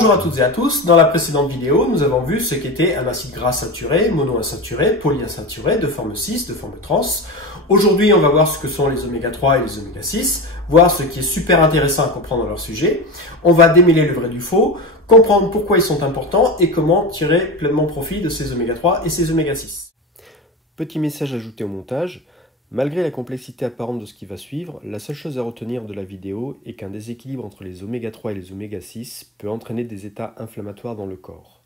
Bonjour à toutes et à tous, dans la précédente vidéo, nous avons vu ce qu'était un acide gras saturé, monoinsaturé, polyinsaturé, de forme 6, de forme trans. Aujourd'hui, on va voir ce que sont les oméga 3 et les oméga 6, voir ce qui est super intéressant à comprendre dans leur sujet. On va démêler le vrai du faux, comprendre pourquoi ils sont importants et comment tirer pleinement profit de ces oméga 3 et ces oméga 6. Petit message ajouté au montage. Malgré la complexité apparente de ce qui va suivre, la seule chose à retenir de la vidéo est qu'un déséquilibre entre les oméga 3 et les oméga 6 peut entraîner des états inflammatoires dans le corps.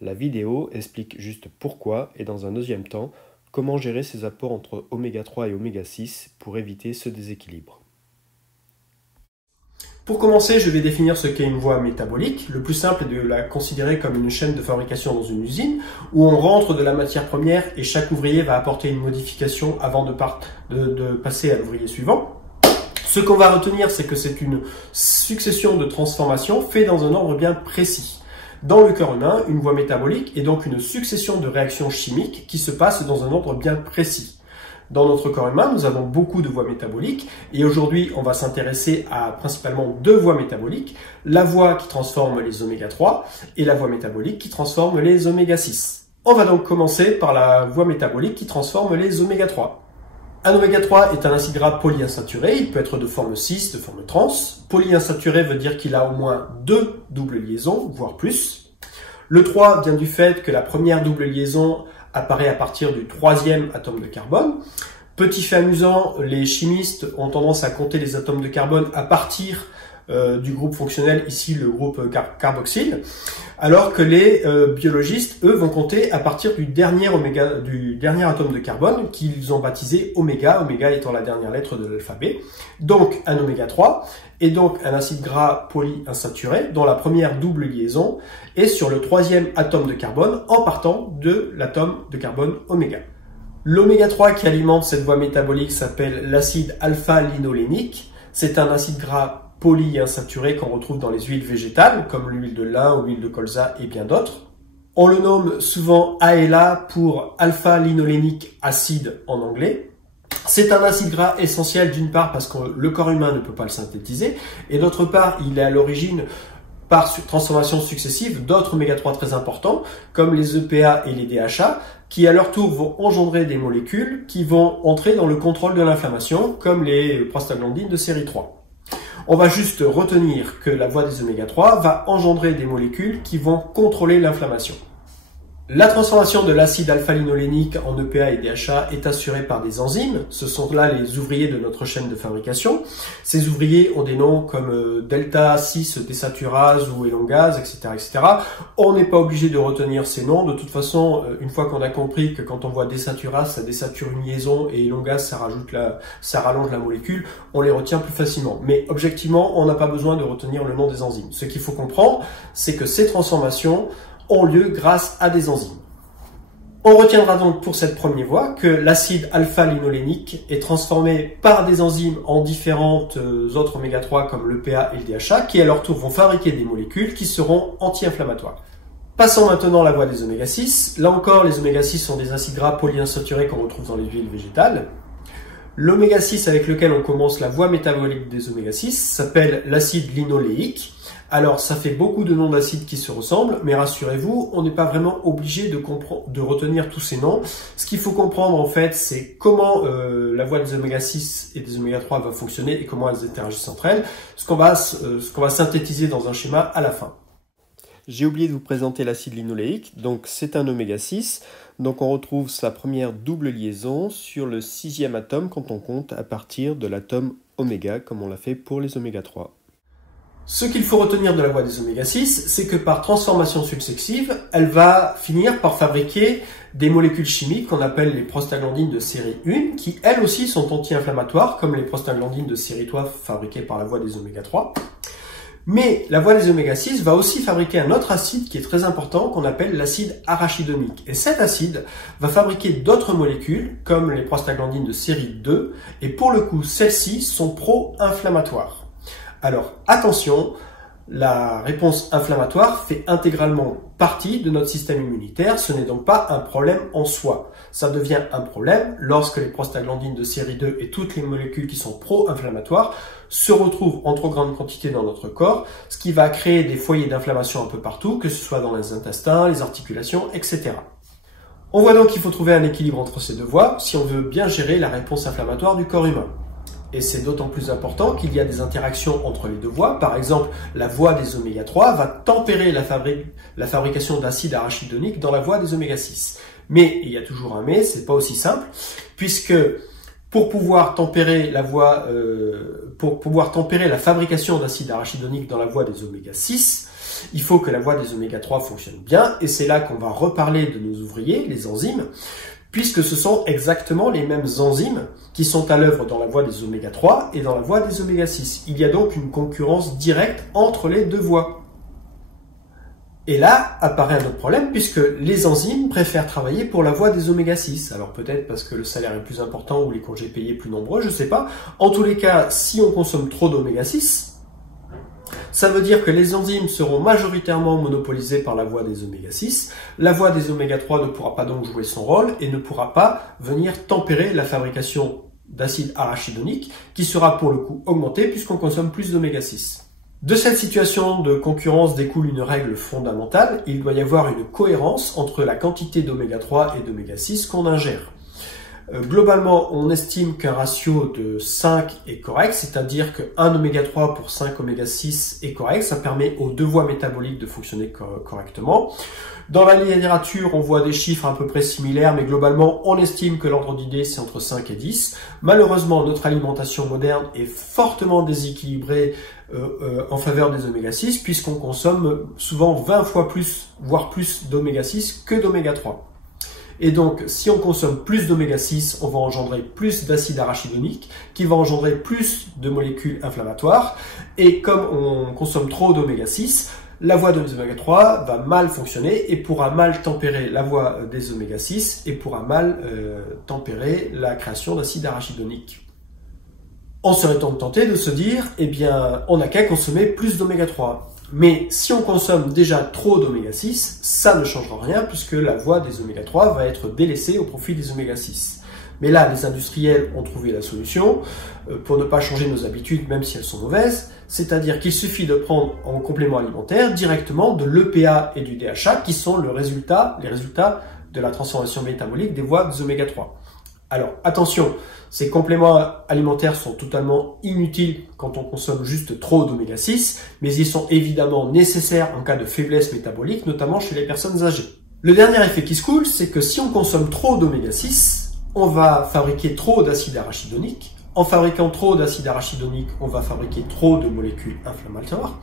La vidéo explique juste pourquoi et dans un deuxième temps, comment gérer ces apports entre oméga 3 et oméga 6 pour éviter ce déséquilibre. Pour commencer, je vais définir ce qu'est une voie métabolique. Le plus simple est de la considérer comme une chaîne de fabrication dans une usine où on rentre de la matière première et chaque ouvrier va apporter une modification avant de passer à l'ouvrier suivant. Ce qu'on va retenir, c'est que c'est une succession de transformations faites dans un ordre bien précis. Dans le corps humain, une voie métabolique est donc une succession de réactions chimiques qui se passent dans un ordre bien précis. Dans notre corps humain, nous avons beaucoup de voies métaboliques et aujourd'hui, on va s'intéresser à principalement deux voies métaboliques, la voie qui transforme les oméga 3 et la voie métabolique qui transforme les oméga 6. On va donc commencer par la voie métabolique qui transforme les oméga 3. Un oméga 3 est un acide gras polyinsaturé, il peut être de forme 6, de forme trans. Polyinsaturé veut dire qu'il a au moins deux doubles liaisons, voire plus. Le 3 vient du fait que la première double liaison apparaît à partir du troisième atome de carbone. Petit fait amusant, les chimistes ont tendance à compter les atomes de carbone à partir du groupe fonctionnel, ici le groupe carboxyle, alors que les biologistes, eux, vont compter à partir du dernier atome de carbone qu'ils ont baptisé oméga, oméga étant la dernière lettre de l'alphabet. Donc un oméga 3 est donc un acide gras polyinsaturé dont la première double liaison est sur le troisième atome de carbone en partant de l'atome de carbone oméga. L'oméga 3 qui alimente cette voie métabolique s'appelle l'acide alpha-linolénique. C'est un acide gras polyinsaturé qu'on retrouve dans les huiles végétales, comme l'huile de lin ou l'huile de colza et bien d'autres. On le nomme souvent ALA pour alpha-linolénique acide en anglais. C'est un acide gras essentiel d'une part parce que le corps humain ne peut pas le synthétiser et d'autre part il est à l'origine par transformation successive d'autres oméga 3 très importants comme les EPA et les DHA qui à leur tour vont engendrer des molécules qui vont entrer dans le contrôle de l'inflammation comme les prostaglandines de série 3. On va juste retenir que la voie des oméga 3 va engendrer des molécules qui vont contrôler l'inflammation. La transformation de l'acide alpha-linolénique en EPA et DHA est assurée par des enzymes. Ce sont là les ouvriers de notre chaîne de fabrication. Ces ouvriers ont des noms comme delta 6 désaturase ou élongase, etc., etc. On n'est pas obligé de retenir ces noms. De toute façon, une fois qu'on a compris que quand on voit désaturase, ça désature une liaison et élongase, ça rallonge la molécule, on les retient plus facilement. Mais objectivement, on n'a pas besoin de retenir le nom des enzymes. Ce qu'il faut comprendre, c'est que ces transformations ont lieu grâce à des enzymes. On retiendra donc pour cette première voie que l'acide alpha-linolénique est transformé par des enzymes en différentes autres oméga 3 comme l'EPA et le DHA qui à leur tour vont fabriquer des molécules qui seront anti-inflammatoires. Passons maintenant à la voie des oméga 6. Là encore, les oméga 6 sont des acides gras polyinsaturés qu'on retrouve dans les huiles végétales. L'oméga 6 avec lequel on commence la voie métabolique des oméga 6 s'appelle l'acide linoléique. Alors, ça fait beaucoup de noms d'acides qui se ressemblent, mais rassurez-vous, on n'est pas vraiment obligé de retenir tous ces noms. Ce qu'il faut comprendre, en fait, c'est comment la voie des oméga 6 et des oméga 3 va fonctionner et comment elles interagissent entre elles, ce qu'on va synthétiser dans un schéma à la fin. J'ai oublié de vous présenter l'acide linoléique, donc c'est un oméga 6. Donc on retrouve sa première double liaison sur le sixième atome quand on compte à partir de l'atome oméga, comme on l'a fait pour les oméga 3. Ce qu'il faut retenir de la voie des oméga 6, c'est que par transformation successive, elle va finir par fabriquer des molécules chimiques qu'on appelle les prostaglandines de série 1, qui elles aussi sont anti-inflammatoires, comme les prostaglandines de série 3 fabriquées par la voie des oméga 3. Mais la voie des oméga 6 va aussi fabriquer un autre acide qui est très important, qu'on appelle l'acide arachidomique. Et cet acide va fabriquer d'autres molécules, comme les prostaglandines de série 2, et pour le coup, celles-ci sont pro-inflammatoires. Alors, attention, La réponse inflammatoire fait intégralement partie de notre système immunitaire, ce n'est donc pas un problème en soi. Ça devient un problème lorsque les prostaglandines de série 2 et toutes les molécules qui sont pro-inflammatoires se retrouvent en trop grande quantité dans notre corps, ce qui va créer des foyers d'inflammation un peu partout, que ce soit dans les intestins, les articulations, etc. On voit donc qu'il faut trouver un équilibre entre ces deux voies si on veut bien gérer la réponse inflammatoire du corps humain. Et c'est d'autant plus important qu'il y a des interactions entre les deux voies. Par exemple, la voie des oméga 3 va tempérer la fabrication d'acide arachidonique dans la voie des oméga 6. Mais, il y a toujours un mais, c'est pas aussi simple, puisque pour pouvoir tempérer la fabrication d'acide arachidonique dans la voie des oméga 6, il faut que la voie des oméga 3 fonctionne bien, et c'est là qu'on va reparler de nos ouvriers, les enzymes, puisque ce sont exactement les mêmes enzymes qui sont à l'œuvre dans la voie des oméga 3 et dans la voie des oméga 6. Il y a donc une concurrence directe entre les deux voies. Et là apparaît un autre problème, puisque les enzymes préfèrent travailler pour la voie des oméga 6. Alors peut-être parce que le salaire est plus important ou les congés payés plus nombreux, je sais pas. En tous les cas, si on consomme trop d'oméga 6, ça veut dire que les enzymes seront majoritairement monopolisées par la voie des oméga 6. La voie des oméga 3 ne pourra pas donc jouer son rôle et ne pourra pas venir tempérer la fabrication d'acide arachidonique qui sera pour le coup augmentée puisqu'on consomme plus d'oméga 6. De cette situation de concurrence découle une règle fondamentale. Il doit y avoir une cohérence entre la quantité d'oméga 3 et d'oméga 6 qu'on ingère. Globalement, on estime qu'un ratio de 5 est correct, c'est-à-dire qu'un oméga 3 pour 5 oméga 6 est correct. Ça permet aux deux voies métaboliques de fonctionner correctement. Dans la littérature, on voit des chiffres à peu près similaires, mais globalement, on estime que l'ordre d'idée, c'est entre 5 et 10. Malheureusement, notre alimentation moderne est fortement déséquilibrée en faveur des oméga 6, puisqu'on consomme souvent 20 fois plus, voire plus d'oméga 6 que d'oméga 3. Et donc, si on consomme plus d'oméga 6, on va engendrer plus d'acide arachidonique, qui va engendrer plus de molécules inflammatoires. Et comme on consomme trop d'oméga 6, la voie des oméga 3 va mal fonctionner et pourra mal tempérer la voie des oméga 6 et pourra mal tempérer la création d'acide arachidonique. On serait donc tenté de se dire, eh bien, on n'a qu'à consommer plus d'oméga 3. Mais si on consomme déjà trop d'oméga 6, ça ne changera rien puisque la voie des oméga 3 va être délaissée au profit des oméga 6. Mais là, les industriels ont trouvé la solution pour ne pas changer nos habitudes, même si elles sont mauvaises. C'est-à-dire qu'il suffit de prendre en complément alimentaire directement de l'EPA et du DHA qui sont les résultats de la transformation métabolique des voies des oméga 3. Alors attention, ces compléments alimentaires sont totalement inutiles quand on consomme juste trop d'oméga 6, mais ils sont évidemment nécessaires en cas de faiblesse métabolique, notamment chez les personnes âgées. Le dernier effet qui se coule, c'est que si on consomme trop d'oméga 6, on va fabriquer trop d'acide arachidonique. En fabriquant trop d'acide arachidonique, on va fabriquer trop de molécules inflammatoires.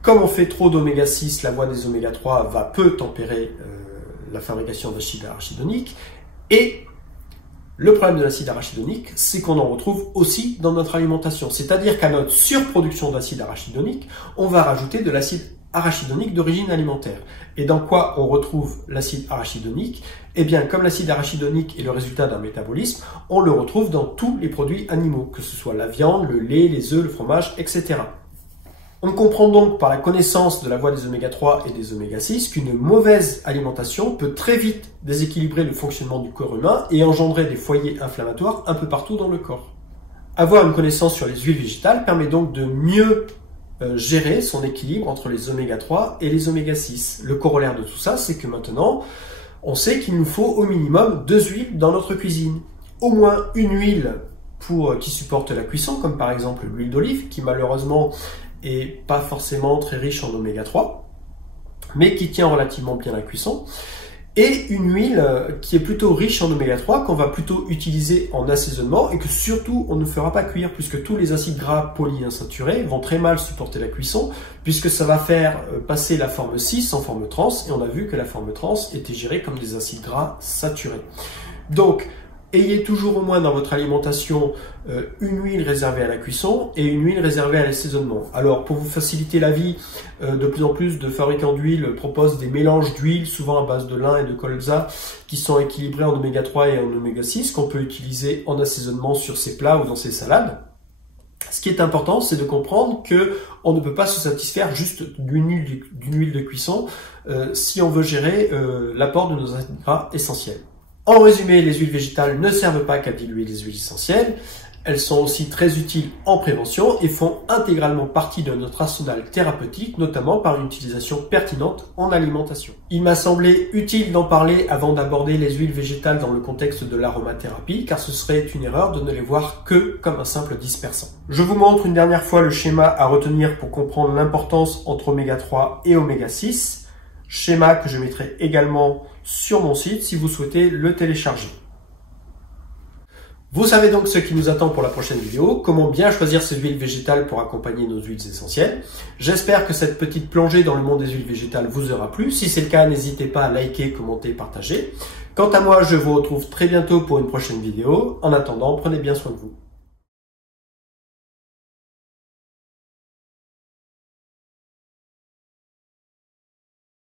Comme on fait trop d'oméga 6, la voie des oméga 3 va peu tempérer la fabrication d'acide arachidonique. Et le problème de l'acide arachidonique, c'est qu'on en retrouve aussi dans notre alimentation. C'est-à-dire qu'à notre surproduction d'acide arachidonique, on va rajouter de l'acide arachidonique d'origine alimentaire. Et dans quoi on retrouve l'acide arachidonique? Eh bien, comme l'acide arachidonique est le résultat d'un métabolisme, on le retrouve dans tous les produits animaux, que ce soit la viande, le lait, les œufs, le fromage, etc. On comprend donc par la connaissance de la voie des oméga 3 et des oméga 6 qu'une mauvaise alimentation peut très vite déséquilibrer le fonctionnement du corps humain et engendrer des foyers inflammatoires un peu partout dans le corps. Avoir une connaissance sur les huiles végétales permet donc de mieux gérer son équilibre entre les oméga 3 et les oméga 6. Le corollaire de tout ça, c'est que maintenant, on sait qu'il nous faut au minimum 2 huiles dans notre cuisine. Au moins une huile qui supporte la cuisson, comme par exemple l'huile d'olive, qui malheureusement et pas forcément très riche en oméga 3, mais qui tient relativement bien la cuisson, et une huile qui est plutôt riche en oméga 3, qu'on va plutôt utiliser en assaisonnement, et que surtout on ne fera pas cuire, puisque tous les acides gras polyinsaturés vont très mal supporter la cuisson, puisque ça va faire passer la forme 6 en forme trans, et on a vu que la forme trans était gérée comme des acides gras saturés. Donc, ayez toujours au moins dans votre alimentation une huile réservée à la cuisson et une huile réservée à l'assaisonnement. Alors pour vous faciliter la vie, de plus en plus de fabricants d'huile proposent des mélanges d'huile, souvent à base de lin et de colza, qui sont équilibrés en oméga 3 et en oméga 6, qu'on peut utiliser en assaisonnement sur ses plats ou dans ses salades. Ce qui est important, c'est de comprendre que on ne peut pas se satisfaire juste d'une huile de cuisson si on veut gérer l'apport de nos acides gras essentiels. En résumé, les huiles végétales ne servent pas qu'à diluer les huiles essentielles. Elles sont aussi très utiles en prévention et font intégralement partie de notre arsenal thérapeutique, notamment par une utilisation pertinente en alimentation. Il m'a semblé utile d'en parler avant d'aborder les huiles végétales dans le contexte de l'aromathérapie, car ce serait une erreur de ne les voir que comme un simple dispersant. Je vous montre une dernière fois le schéma à retenir pour comprendre l'importance entre oméga 3 et oméga 6, schéma que je mettrai également sur mon site si vous souhaitez le télécharger. Vous savez donc ce qui nous attend pour la prochaine vidéo, comment bien choisir ces huiles végétales pour accompagner nos huiles essentielles. J'espère que cette petite plongée dans le monde des huiles végétales vous aura plu. Si c'est le cas, n'hésitez pas à liker, commenter, partager. Quant à moi, je vous retrouve très bientôt pour une prochaine vidéo. En attendant, prenez bien soin de vous.